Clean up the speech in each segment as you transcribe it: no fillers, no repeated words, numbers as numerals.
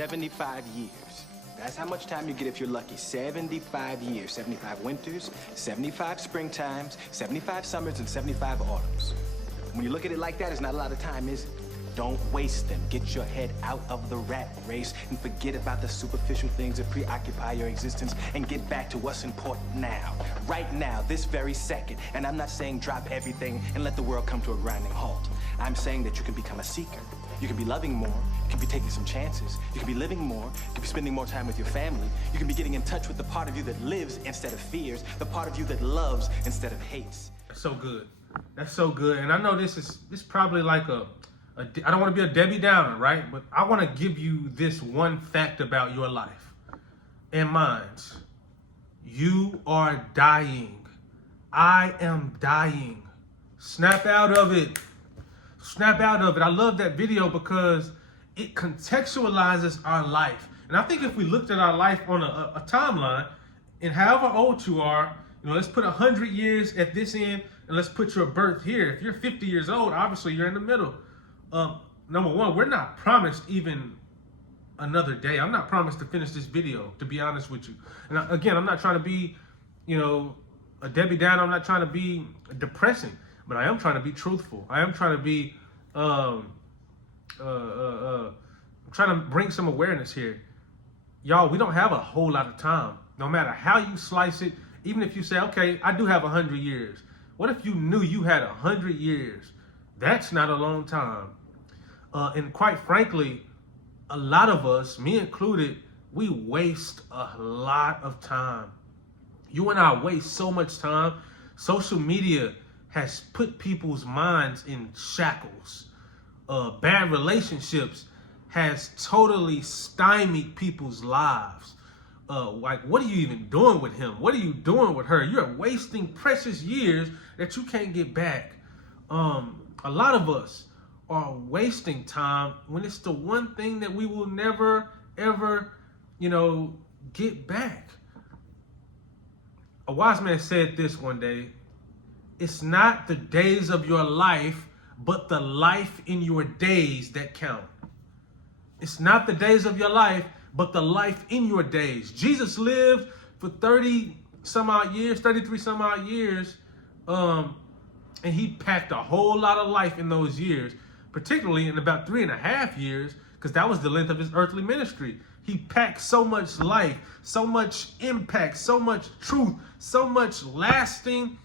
75 years. That's how much time you get if you're lucky. 75 years. 75 winters, 75 springtimes, 75 summers, and 75 autumns. When you look at it like that, it's not a lot of time, is it? Don't waste them. Get your head out of the rat race and forget about the superficial things that preoccupy your existence and get back to what's important now. Right now, this very second. And I'm not saying drop everything and let the world come to a grinding halt. I'm saying that you can become a seeker. You can be loving more. You can be taking some chances. You can be living more. You can be spending more time with your family. You can be getting in touch with the part of you that lives instead of fears, the part of you that loves instead of hates. That's so good. That's so good. And I know this is probably like I don't want to be a Debbie Downer, right? But I want to give you this one fact about your life and mine. You are dying. I am dying. Snap out of it. Snap out of it. I love that video because it contextualizes our life. And I think if we looked at our life on a timeline, and however old you are, let's put 100 years at this end, and let's put your birth here. If you're 50 years old, obviously you're in the middle. Number one, we're not promised even another day. I'm not promised to finish this video, to be honest with you. And again, I'm not trying to be, a Debbie Downer. I'm not trying to be depressing, but I am trying to be truthful. I am trying to be, I'm trying to bring some awareness here. Y'all, we don't have a whole lot of time. No matter how you slice it, even if you say, okay, I do have 100 years. What if you knew you had 100 years? That's not a long time. And quite frankly, a lot of us, me included, we waste a lot of time. You and I waste so much time. Social media has put people's minds in shackles. Bad relationships has totally stymied people's lives. Like, what are you even doing with him? What are you doing with her? You're wasting precious years that you can't get back. A lot of us are wasting time when it's the one thing that we will never, ever, get back. A wise man said this one day: it's not the days of your life, but the life in your days that count. It's not the days of your life, but the life in your days. Jesus lived for 33 some odd years, and he packed a whole lot of life in those years, particularly in about 3.5 years, because that was the length of his earthly ministry. He packed so much life, so much impact, so much truth, so much lasting,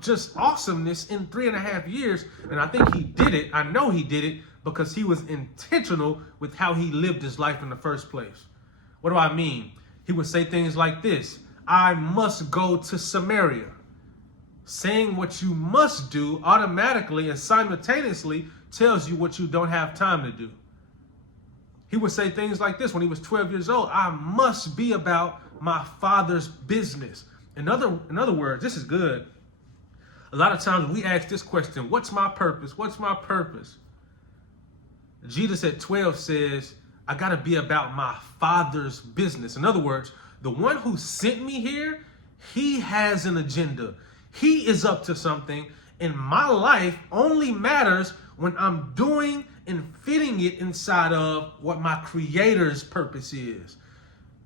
just awesomeness in 3.5 years. And I think he did it. I know he did it because he was intentional with how he lived his life in the first place. What do I mean? He would say things like this: I must go to Samaria. Saying what you must do automatically and simultaneously tells you what you don't have time to do. He would say things like this when he was 12 years old: I must be about my Father's business. In other words, this is good. A lot of times we ask this question: what's my purpose? What's my purpose? Jesus at 12 says, I got to be about my Father's business. In other words, the one who sent me here, he has an agenda. He is up to something, and my life only matters when I'm doing and fitting it inside of what my Creator's purpose is.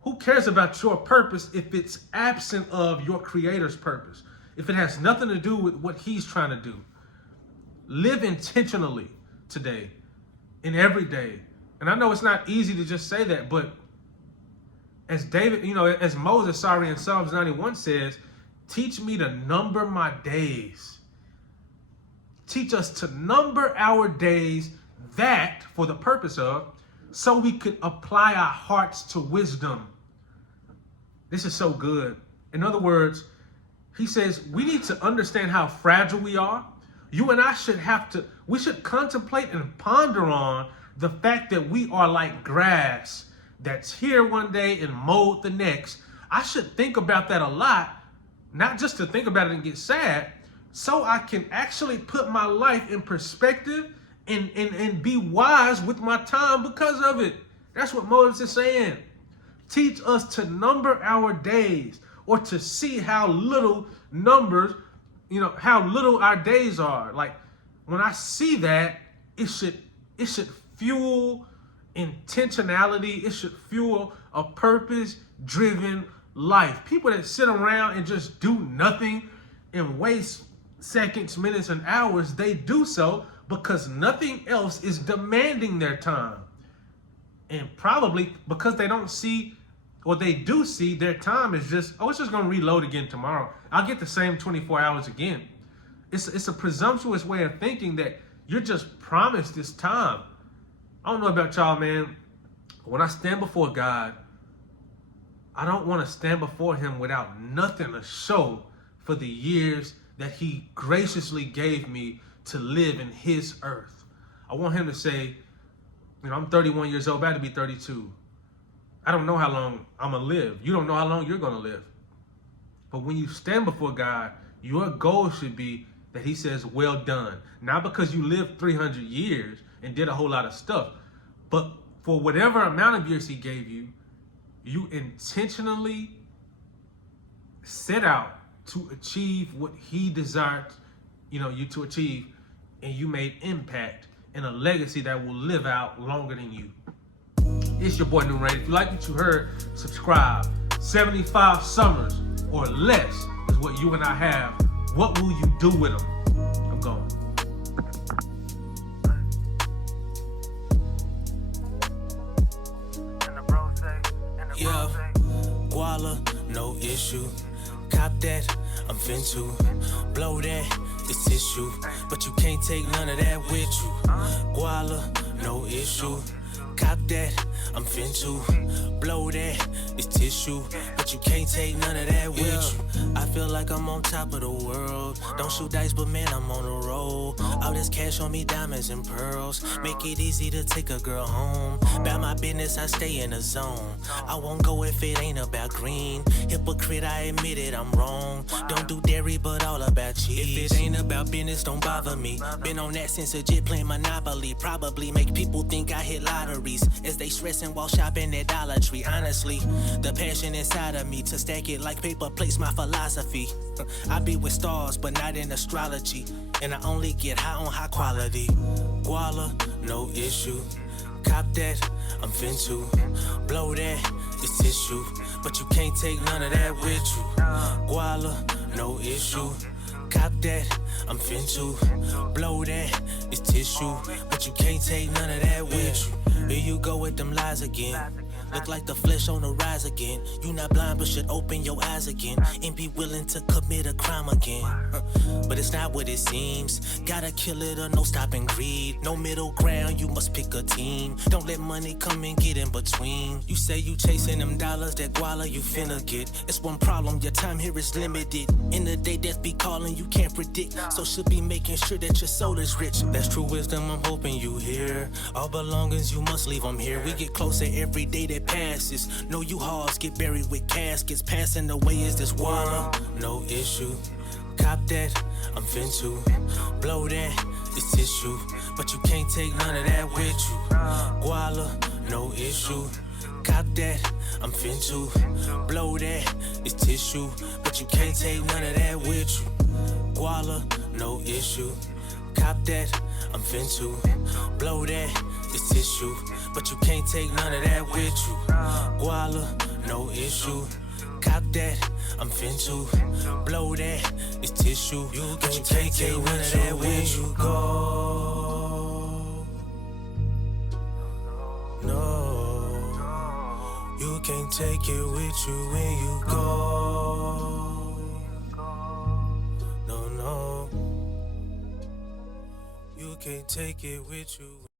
Who cares about your purpose if it's absent of your Creator's purpose? If it has nothing to do with what He's trying to do. Live intentionally today and every day. And I know it's not easy to just say that, but as Moses, in Psalms 91 says, teach me to number my days. Teach us to number our days, that for the purpose of, so we could apply our hearts to wisdom. This is so good. In other words, he says we need to understand how fragile we are. You and I we should contemplate and ponder on the fact that we are like grass that's here one day and mowed the next. I should think about that a lot. Not just to think about it and get sad, so I can actually put my life in perspective and be wise with my time because of it. That's what Moses is saying. Teach us to number our days, or to see how little how little our days are. Like, when I see that, it should fuel intentionality. It should fuel a purpose-driven life. People that sit around and just do nothing and waste seconds, minutes, and hours, they do so because nothing else is demanding their time. And probably because they don't see, or they do see, their time is just, oh, it's just going to reload again tomorrow. I'll get the same 24 hours again. It's a presumptuous way of thinking that you're just promised this time. I don't know about y'all, man. When I stand before God, I don't want to stand before him without nothing to show for the years that he graciously gave me to live in his earth. I want him to say, I'm 31 years old, about to be 32. I don't know how long I'm going to live. You don't know how long you're going to live. But when you stand before God, your goal should be that he says, well done. Not because you lived 300 years and did a whole lot of stuff, but for whatever amount of years he gave you, you intentionally set out to achieve what he desired, you to achieve, and you made impact and a legacy that will live out longer than you. It's your boy New Rain. If you like what you heard, subscribe. 75 summers or less is what you and I have. What will you do with them? I'm going. Yeah, Guala, no issue. Cop that, I'm fin to blow that, it's tissue. But you can't take none of that with you. Guala, no issue. Cop that, I'm fin to blow that, it's tissue. But you can't take none of that with you. I feel like I'm on top of the world. Don't shoot dice, but man, I'm on a roll. All this cash on me, diamonds and pearls. Make it easy to take a girl home. About my business, I stay in the zone. I won't go if it ain't about green. Hypocrite, I admit it, I'm wrong. Don't do dairy, but all about cheese. If it ain't about business, don't bother me. Been on that since a jet playing Monopoly. Probably make people think I hit lotteries as they stressing while shopping at Dollar Tree. Honestly, the passion inside of me to stack it like paper plates, my philosophy. I be with stars, but not in astrology. And I only get high on high quality. Guala, no issue. Cop that, I'm fin to blow that, it's tissue. But you can't take none of that with you. Guala, no issue. Cop that, I'm fin to blow that, it's tissue. But you can't take none of that with you. Here you go with them lies again. Look like the flesh on the rise again. You not blind but should open your eyes again and be willing to commit a crime again. But it's not what it seems. Gotta kill it or no stopping greed. No middle ground, you must pick a team. Don't let money come and get in between. You say you chasing them dollars, that guala you finna get. It's one problem, your time here is limited. In the day death be calling, you can't predict. So should be making sure that your soul is rich. That's true wisdom, I'm hoping you hear. All belongings, you must leave them here. We get closer every day that passes. No U-Hauls get buried with caskets. Passing away is this water, no issue. Cop that, I'm fin to blow that, it's tissue. But you can't take none of that with you. Guala, no issue. Cop that, I'm fin to blow that, it's tissue. But you can't take none of that with you. Guala, no issue. Cop that, I'm fin to blow that, it's tissue. But you can't take none of that with you. Guala, no issue. Cop that, I'm fin to blow that, it's tissue. But you can't take none of that with you. Go. No, you can't take it with you when you go. No, no, you can't take it with you.